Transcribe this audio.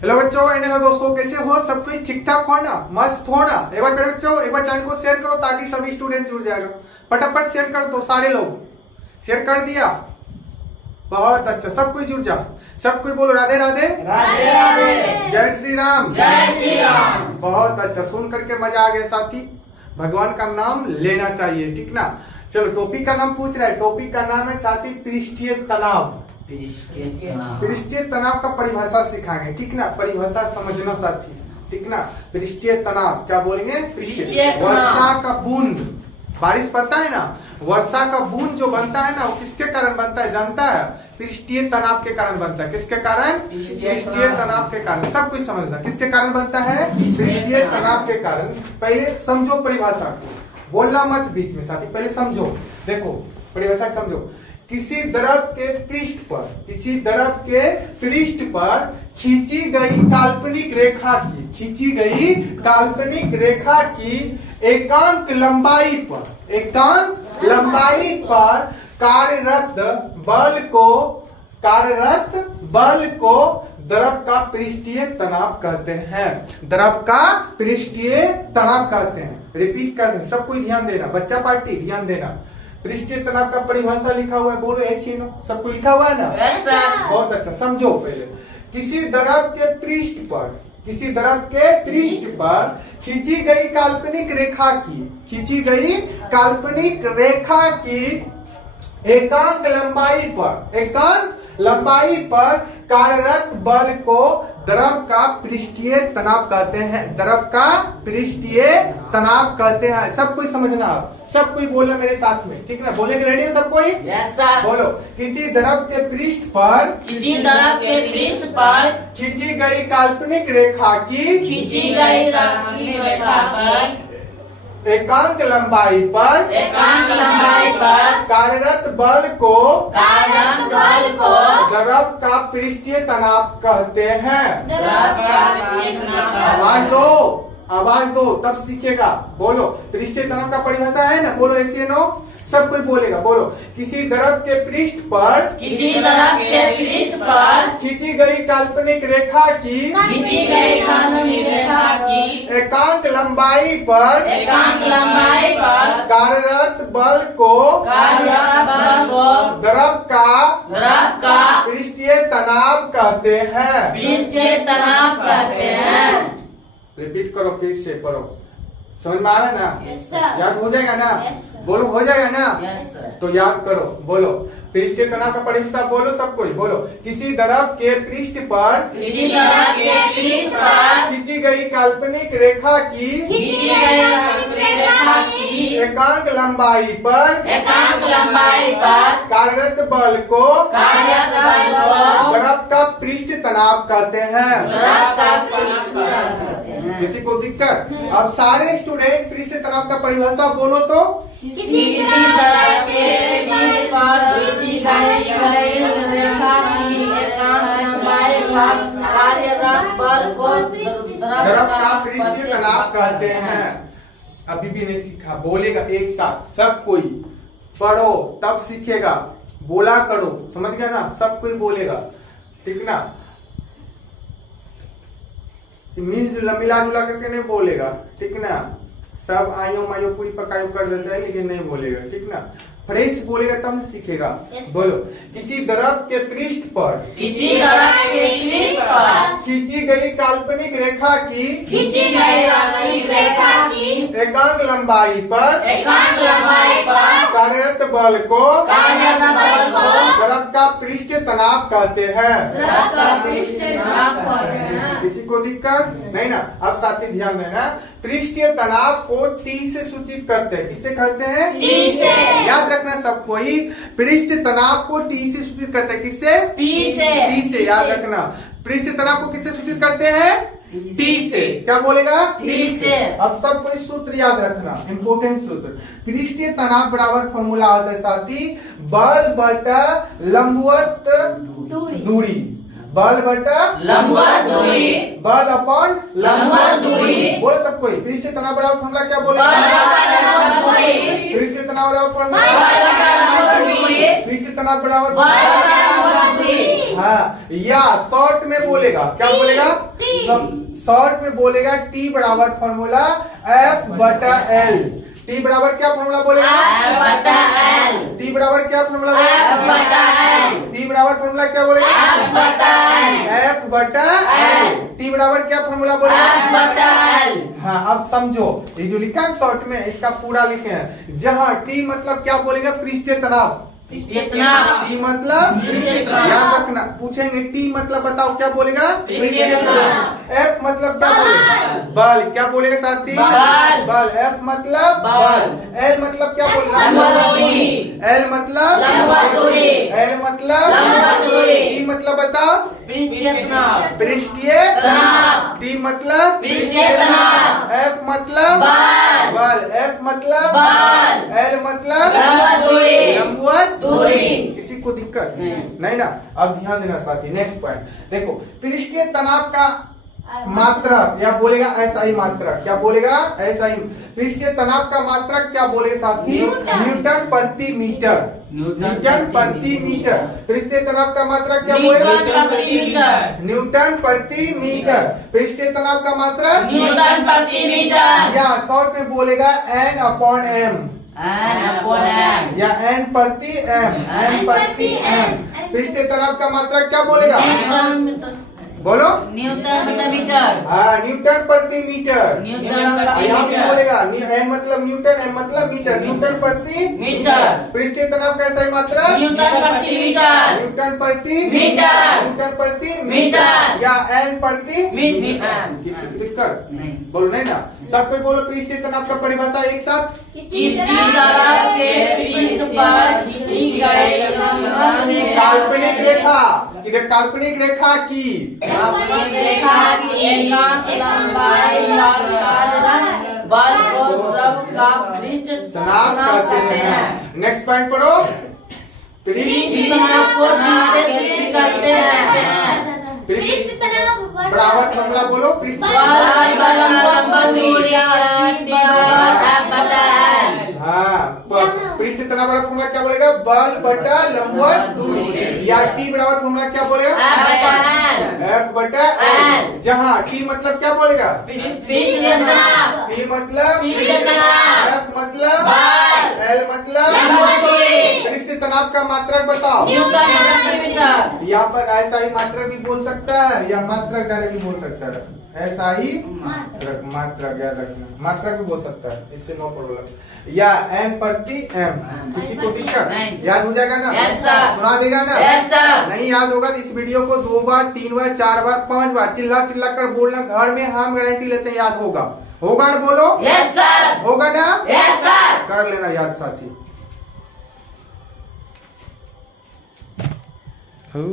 Hello बच्चों and दोस्तों, कैसे हो? सब कुछ ठीक ठाक हो ना? मस्त हो ना? एक बार मेरे बच्चों एक बार चैनल को शेयर करो ताकि सभी स्टूडेंट जुड़ जाएगा। फटाफट शेयर कर दो, सारे लोग शेयर कर दिया। बहुत अच्छा, सब कोई जुड़ जा। सब कोई बोलो राधे राधे राधे राधे, जय श्री राम जय श्री राम। बहुत अच्छा, सुन करके मजा आ गया साथी। भगवान का नाम लेना चाहिए, ठीक ना? चलो टॉपिक का नाम पूछ रहा है। टॉपिक का नाम है साथी पृष्ठीय तनाव। पृष्ठीय तनाव का परिभाषा सिखाएंगे, ठीक ना? परिभाषा समझना साथी, ठीक ना? पृष्ठीय तनाव क्या बोलेंगे? पृष्ठीय वर्षा का बूंद, बारिश पड़ता है ना, वर्षा का बूंद जो बनता है ना, वो किसके कारण बनता है जानता है? पृष्ठीय तनाव के कारण बनता है। किसके कारण? पृष्ठीय तनाव के कारण। सब कुछ समझना, किसके कारण बनता है? पृष्ठीय तनाव के कारण। पहले समझो परिभाषा को, बोलना मत बीच में साथी, पहले समझो। देखो परिभाषा समझो। किसी द्रव के पृष्ठ पर, किसी द्रव के पृष्ठ पर खींची गई काल्पनिक रेखा की, खींची गई काल्पनिक रेखा की एकांक लंबाई पर, एकांक लंबाई पर कार्यरत बल को द्रव का पृष्ठीय तनाव कहते हैं। द्रव का पृष्ठीय तनाव कहते हैं। रिपीट करने, सब कोई ध्यान देना, बच्चा पार्टी ध्यान देना। पृष्ठीय तनाव का परिभाषा लिखा हुआ है, बोलो ऐसी नो, सब कोई लिखा हुआ है ना? बहुत अच्छा, समझो पहले। किसी द्रव के पृष्ठ पर, किसी द्रव के पृष्ठ पर खींची गई काल्पनिक रेखा की, खींची गई काल्पनिक रेखा की एकांक लंबाई पर, एकांक लंबाई पर कार्यरत बल को द्रव का पृष्ठीय तनाव कहते हैं। द्रव का पृष्ठीय तनाव कहते हैं। सब कोई समझना, सब कोई बोलना मेरे साथ में, ठीक ना? बोलेंगे, रेडी है सब कोई? Yes sir. बोलो। किसी द्रव के पृष्ठ पर, किसी द्रव के पृष्ठ पर खींची गई काल्पनिक रेखा की, खींची गई काल्पनिक रेखा पर एकांक लंबाई पर, एकांक लंबाई पर कार्यरत बल को द्रव का पृष्ठीय तनाव कहते हैं। आवाज दो, आवाज दो, तब सीखेगा। बोलो पृष्ठीय तनाव का परिभाषा है ना? बोलो ऐसे नो, सब कोई बोलेगा। बोलो किसी द्रव के पृष्ठ पर, किसी द्रव के पृष्ठ पर खींची गई काल्पनिक रेखा की, खींची गई काल्पनिक रेखा की एकांक लंबाई पर, एकांक लंबाई पर कार्यरत बल को द्रव का पृष्ठीय तनाव कहते हैं। पृष्ठीय तनाव कहते हैं। रिपीट करो, फिर से पढ़ो। समझ में आ रहा है ना? Yes, sir. याद हो जाएगा ना? Yes, sir. बोलो हो जाएगा ना? Yes sir. तो याद करो। बोलो पृष्ठीय तनाव का परिभाषा बोलो सब कोई। बोलो किसी द्रव के पृष्ठ पर, किसी द्रव के पृष्ठ पर खींची गई काल्पनिक रेखा की, खींची गई काल्पनिक रेखा की एकांक लंबाई पर, एकांक लंबाई पर कार्यरत बल को कार्यरत बल को द्रव का पृष्ठ तनाव कहते हैं। द्रव का पृष्ठ तनाव कहते हैं। किसी को दिक्कत? अब सारे स्टूडेंट पृष्ठ तनाव का परिभाषा बोलो तो। किसी द्रव के पृष्ठ पर खींची गई रेखा की एकांक लंबाई पर कार्यरत बल को द्रव का पृष्ठीय तनाव कहते हैं। अभी भी नहीं सीखा, बोलेगा एक साथ सब कोई। पढ़ो तब सीखेगा, बोला करो, समझ गया ना? सब कोई बोलेगा, ठीक ना? मिला जुला करके नहीं बोलेगा, ठीक ना? सब आयो मायो पूरी पकायो कर देता है लेकिन नहीं बोलेगा, ठीक ना? फ्रेश बोलेगा तब न सीखेगा। Yes. बोलो किसी द्रव के पृष्ठ पर, किसी द्रव के पृष्ठ पर खींची गई काल्पनिक रेखा की, खींची गई काल्पनिक रेखा की एकांक लंबाई पर, एकांक लंबाई पर कार्यरत बल को कार्यरत बल को द्रव का पृष्ठ तनाव कहते हैं। द्रव का पृष्ठ तनाव कहते हैं। किसी को दिक्कत नहीं ना? अब साथी ध्यान देना, पृष्ठीय तनाव को टी से सूचित करते हैं। किससे करते हैं? टी से। याद रखना सब कोई, पृष्ठ तनाव को टी से सूचित करते हैं। किससे? पी से। टी से, याद रखना। पृष्ठ तनाव को किससे सूचित करते हैं? टी से। क्या बोलेगा? टी से। अब सब कोई सूत्र याद रखना, इंपोर्टेंट सूत्र। पृष्ठीय तनाव बराबर फॉर्मूला होता है साथी, बल बटा लंबवत दूरी। बल बटा लंबवत दूरी। बल अपॉन लंबवत दूरी। बोल सब कोई। पृष्ठीय तनाव बराबर फॉर्मूला क्या बोलेगा? पृष्ठीय तनाव बराबर फॉर्मूला, पृष्ठीय तनाव बराबर हाँ, या शॉर्ट में बोलेगा, क्या बोलेगा? शॉर्ट में बोलेगा टी बराबर फॉर्मूला एफ बटा एल। टी बराबर क्या फॉर्मूला बोलेगा? टी बराबर क्या फॉर्मूला बोलेगा? टी बराबर फॉर्मूला क्या बोलेगा? एफ बटा एल। टी बराबर क्या फॉर्मूला बोलेगा? हाँ, अब समझो, ये जो लिखा है शॉर्ट में इसका पूरा लिखे हैं। जहाँ टी मतलब क्या बोलेगा? पृष्ठीय तनाव। टी मतलब याद रखना, पूछेंगे टी मतलब बताओ क्या बोलेगा? पृष्ठीय तनाव। एफ मतलब क्या बोलेगा? बल। क्या बोलेगा साथी? बल। एफ मतलब बल। एल मतलब क्या बोलेगा? एल मतलब एल मतलब टी मतलब बताओ? पृष्ठीय तनाव। टी मतलब पृष्ठीय तनाव। एफ मतलब बल। एफ मतलब एल मतलब लंबवत दूरी। किसी को दिक्कत नहीं ना? अब ध्यान देना साथी, नेक्स्ट पॉइंट देखो, पृष्ठीय तनाव का मात्रक या बोलेगा ऐसा ही मात्रक, क्या बोलेगा? ऐसा ही। पृष्ठीय तनाव का मात्रक क्या बोलेगा साथी? न्यूटन प्रति मीटर। न्यूटन प्रति मीटर। पृष्ठीय तनाव का मात्रक क्या बोलेगा? न्यूटन प्रति मीटर। पृष्ठीय तनाव का मात्रक न्यूटन प्रति मीटर। या शॉर्ट में बोलेगा एन अपॉन एम या एन प्रति एम। एन प्रति एम। पृष्ठीय तनाव का मात्रक क्या बोलेगा? बोलो। Newton metre. हाँ, न्यूटन प्रति मीटर। यहाँ भी बोलेगा एन मतलब न्यूटन, एम मतलब मीटर। न्यूटन प्रति मीटर। पृष्ठीय तनाव का ऐसा ही मात्रक न्यूटन प्रति मीटर। न्यूटन प्रति मीटर। न्यूटन प्रति मीटर या एन प्रति मीटर। किसी को दिक्कत नहीं। बोलो नहीं ना? सब कोई बोलो पृष्ठीय तनाव का परिभाषा एक साथ। किसी तरह के पृष्ठ पर खींची गई काल्पनिक रेखा, इधर काल्पनिक रेखा की रेखा की एकांत लंबाई बल को द्रव का पृष्ठ तनाव कहते हैं। नेक्स्ट पॉइंट पढ़ो। पृष्ठ तनाव को जिससे करते हैं। पृष्ठ बराबर फॉर्मूला बोलो। पृष्ठ हाँ, पृष्ठ तनाव बराबर फॉर्मूला क्या बोलेगा? बल बटा लंबवत दूरी। या टी बराबर फॉर्मूला क्या बोलेगा? एफ बटा एल। जहाँ टी मतलब क्या बोलेगा? टी मतलब एफ मतलब एल मतलब पृष्ठ तनाव का मात्रक बताओ। यहाँ पर ऐसा ही मात्रक भी बोल सकता है या मात्रक डायरेक्ट भी बोल सकता है। ऐसा ही मात्रक याद रखना, मात्रक भी बोल सकता है, इससे नो प्रॉब्लम। या एम प्रति एम। किसी को दिक्कत? याद हो जाएगा ना? सुना देगा ना? नहीं याद होगा तो इस वीडियो को 2 बार 3 बार 4 बार 5 बार चिल्ला कर बोलना। घर में हम गारंटी लेते हैं याद होगा। होगा ना? बोलो। Yes sir. होगा ना? Yes sir. कर लेना याद साथी।